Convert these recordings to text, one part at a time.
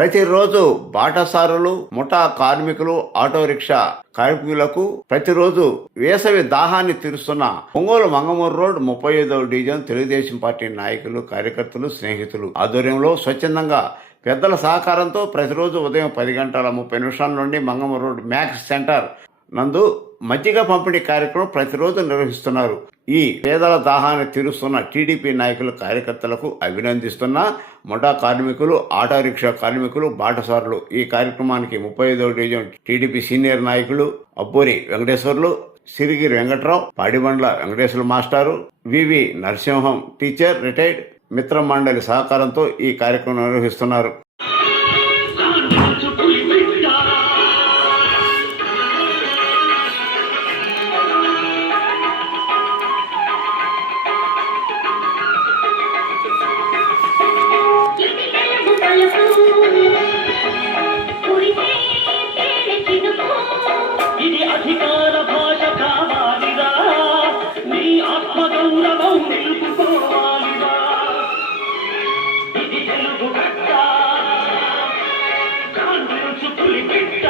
ప్రతిరోజు బాటసారులు, ముఠా కార్మికులు, ఆటో రిక్షా కార్మికులకు ప్రతిరోజు వేసవి దాహాన్ని తీరుస్తున్న ఒంగోలు మంగమూరు రోడ్ 35వ డివిజన్ తెలుగుదేశం పార్టీ నాయకులు, కార్యకర్తలు, స్నేహితులు ఆధ్వర్యంలో స్వచ్ఛందంగా పెద్దల సహకారంతో ప్రతిరోజు ఉదయం 10:30 నుండి మంగమూరు రోడ్ మ్యాక్స్ సెంటర్ నందు మజ్జిగ పంపిణీ కార్యక్రమం ప్రతిరోజు నిర్వహిస్తున్నారు. ఈ పేదల దాహాన్ని తీరుస్తున్న టీడీపీ నాయకులు, కార్యకర్తలకు అభినందిస్తున్న ముఠా కార్మికులు, ఆటో రిక్షా కార్మికులు, బాటసారులు ఈ కార్యక్రమానికి 35వ డివిజన్ టీడీపీ సీనియర్ నాయకులు అబ్బూరి వెంకటేశ్వర్లు, సిరిగిరి వెంకట్రావు, పాడిబండ్ల వెంకటేశ్వర మాస్టారు, వివి నరసింహం టీచర్ రిటైర్డ్ మిత్ర మండలి సహకారంతో ఈ కార్యక్రమం నిర్వహిస్తున్నారు. ఇది అధికార భాష కావాలిరా, నీ ఆత్మగౌరవం నిలుపుకోవాలిరా. ఇది తెలుగు గడ్డ, కాంగ్రెసు పులి బిడ్డ.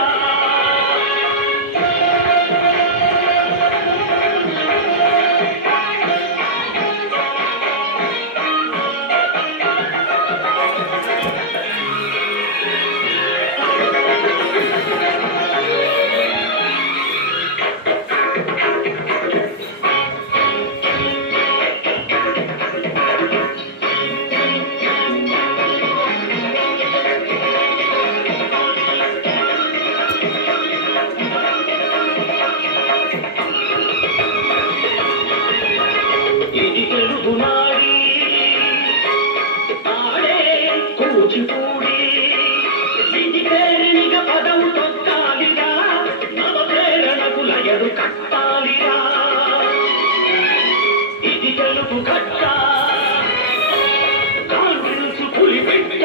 ఇది తెలుగునాడి ఆడే కూచిపూడి, ఇది పేరినిగ పదము తొక్కాలిగా, నవ ప్రేరణకు లయడు కట్టాలిగా. ఇది తెలుగు గడ్డ, కాంగ్రెసు పులి బిడ్డ.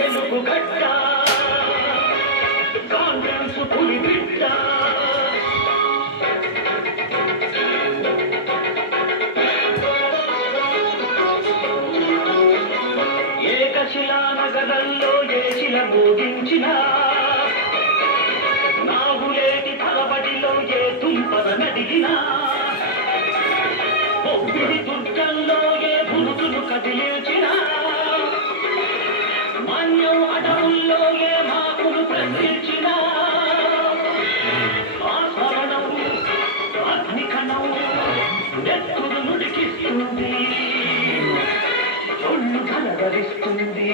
తెలుగు గడ్డ, కాంగ్రెసు పులి బిడ్డ. ఏకశిలా నగరంలో ఏ శిల బోధించిన, నాగులేటి తలబడిలో ఏ తుంపద నడిగినా, పొప్పిడి దుర్గంలో ఏ పురుషులు కదిలించినా, మాన్యం అడవుల్లో ఏ మాకులు ప్రశ్నించినా, ఆసరణం అగ్నికణం నెత్తులు నుడికిస్తుంది, ఒళ్ళు కలవరిస్తుంది.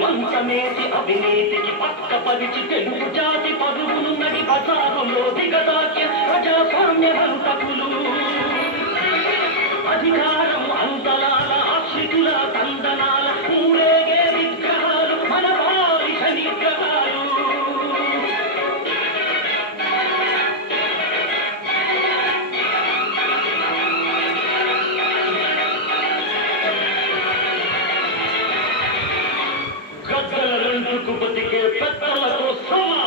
మంచమేసి అవినీతికి పక్కపరిచి తెలుగు జాతి పరుగులు నడి బజారులో దిగదాక్య ప్రజాస్వామ్య హంతకులు, అధికారం అంతలాల ఆశ్రితుల తందనాల ఊరేగే విగ్రహాలు మన బాలిష నిగ్రహాలు. గద్దలకు బతికే పెద్దలకు సమా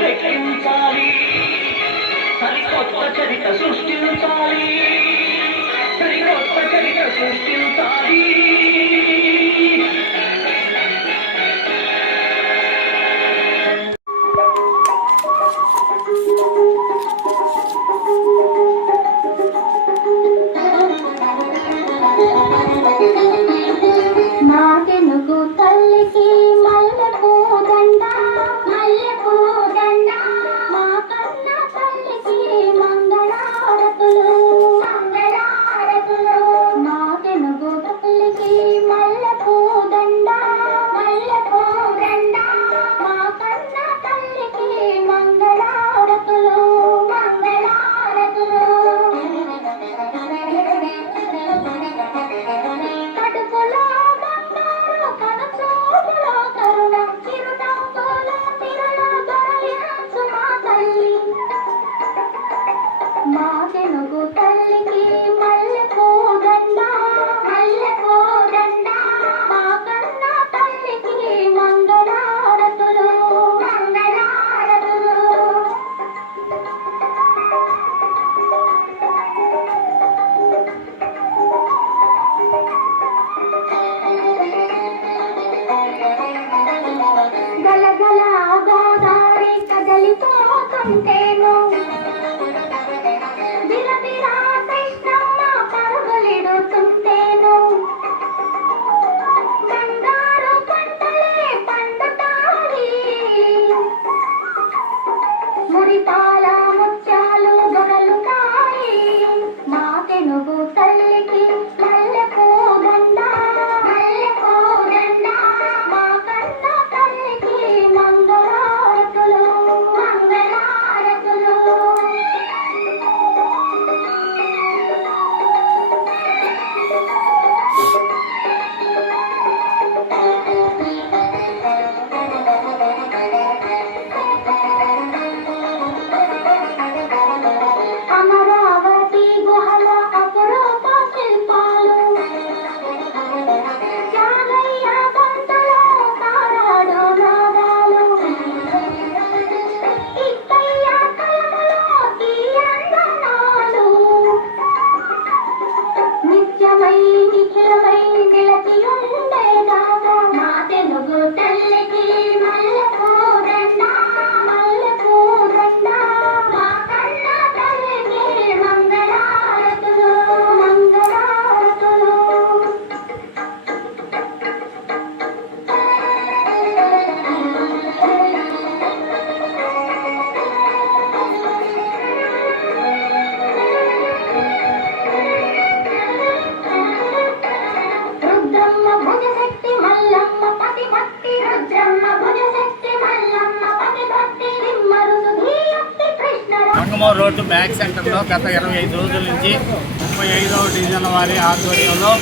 లెక్కించాలి, సరికొత్త చరిత సృష్టించాలి, సరికొత్త చరిత సృష్టించాలి. నాకెనుగు తల్లికి మల్లెపూ దండ, మల్లెపూ దండ, మా కన్న తల్లికి మంగళారతులు, మంగళారతులు. నాకెనుగు తల్లికి మల్లెపూ దండ, మల్లెపూ దండ, మా కన్న తల్లికి మంగళారతులు, మంగళారతులు. కడుపులో బంగారు కనుచూపులో కరుణ, చిరునవ్వులో తిరుల దొరలించు మా తల్లి. మాకెనుగు తల్లికి మల్లెపూ దండ, మల్లెపూ దండ, మా కన్న తల్లికి మంగళారతులు, మంగళారతులు. గలగల గోదావరి కదలిపోతుంటేను, బిరబిరా కృష్ణమ్మ పరుగులిడుతుంటేను, బంగారు పంటలే పండుతాయి, మురిపాల ముత్యాలు దొరలుతాయి. మా తెనుగు తల్లికి మల్లెపూ దండ, మల్లెపూ దండ, మా కన్న తల్లికి మంగళారతులు, మంగళారతులు. అమరావతి గుహల అపురూప శిల్పాలు, జాగయ్య గొంతులో తారాడు నాదాలు, ఇక్కయ్య కలములో తీయందనాలు, నిత్యమై నిఖిలమై నిలచి ఉండేదాకా మా తెలుగు తల్లికి మల్లెపూ దండ, మల్లెపూ దండ, మా కన్న తల్లికి మంగళారతులు, మంగళారతులు. రుద్రమ్మ భుజశక్తి మల్లమ్మ పతిభక్తి, రుద్రమ్మ భుజశక్తి మల్లమ్మ పతిభక్తి, నిమ్మరుసు ధీయక్తి కృష్ణరా. మంగమూరు రోడ్డు బ్యాక్ సెంటర్లో గత 25 రోజుల నుంచి 35వ డివిజన్ వారి ఆధ్వర్యంలో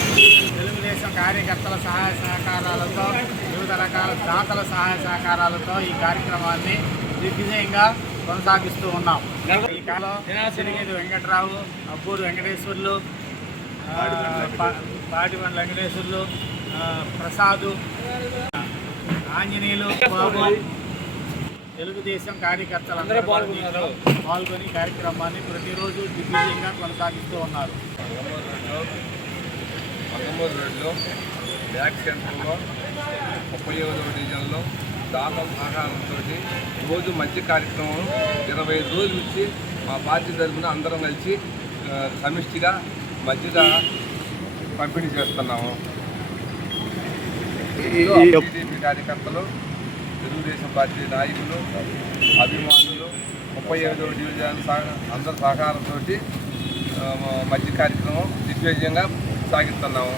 తెలుగుదేశం కార్యకర్తల సహాయ సహకారాలతో, వివిధ రకాల దాతల సహాయ సహకారాలతో ఈ కార్యక్రమాన్ని దిగ్విజయంగా కొనసాగిస్తూ ఉన్నాం. ఈ కాలంలో సిరిగేది వెంకట్రావు, అబ్బూరు వెంకటేశ్వర్లు, పాటిబండ్ల వెంకటేశ్వర్లు, ప్రసాదు, ఆంజనేయులు, బాబు, తెలుగుదేశం కార్యకర్తలందరూ పాల్గొని కార్యక్రమాన్ని ప్రతిరోజు దిగ్విజయంగా కొనసాగిస్తూ ఉన్నారు. మంగమూరు రోడ్లో బ్యాక్ సెంటర్లో 35వ డివిజన్లో దాతల సహకారంతో రోజు మధ్య కార్యక్రమం 25 రోజులు ఇచ్చి మా పార్టీ తరఫున అందరం కలిసి సమిష్టిగా మధ్యగా పంపిణీ చేస్తున్నాము. టీడీపీ కార్యకర్తలు, తెలుగుదేశం పార్టీ నాయకులు, అభిమానులు, 35వ డివిజన్ అందరి సహకారంతో మధ్య కార్యక్రమం దిగ్విజయంగా సాగిస్తున్నాము.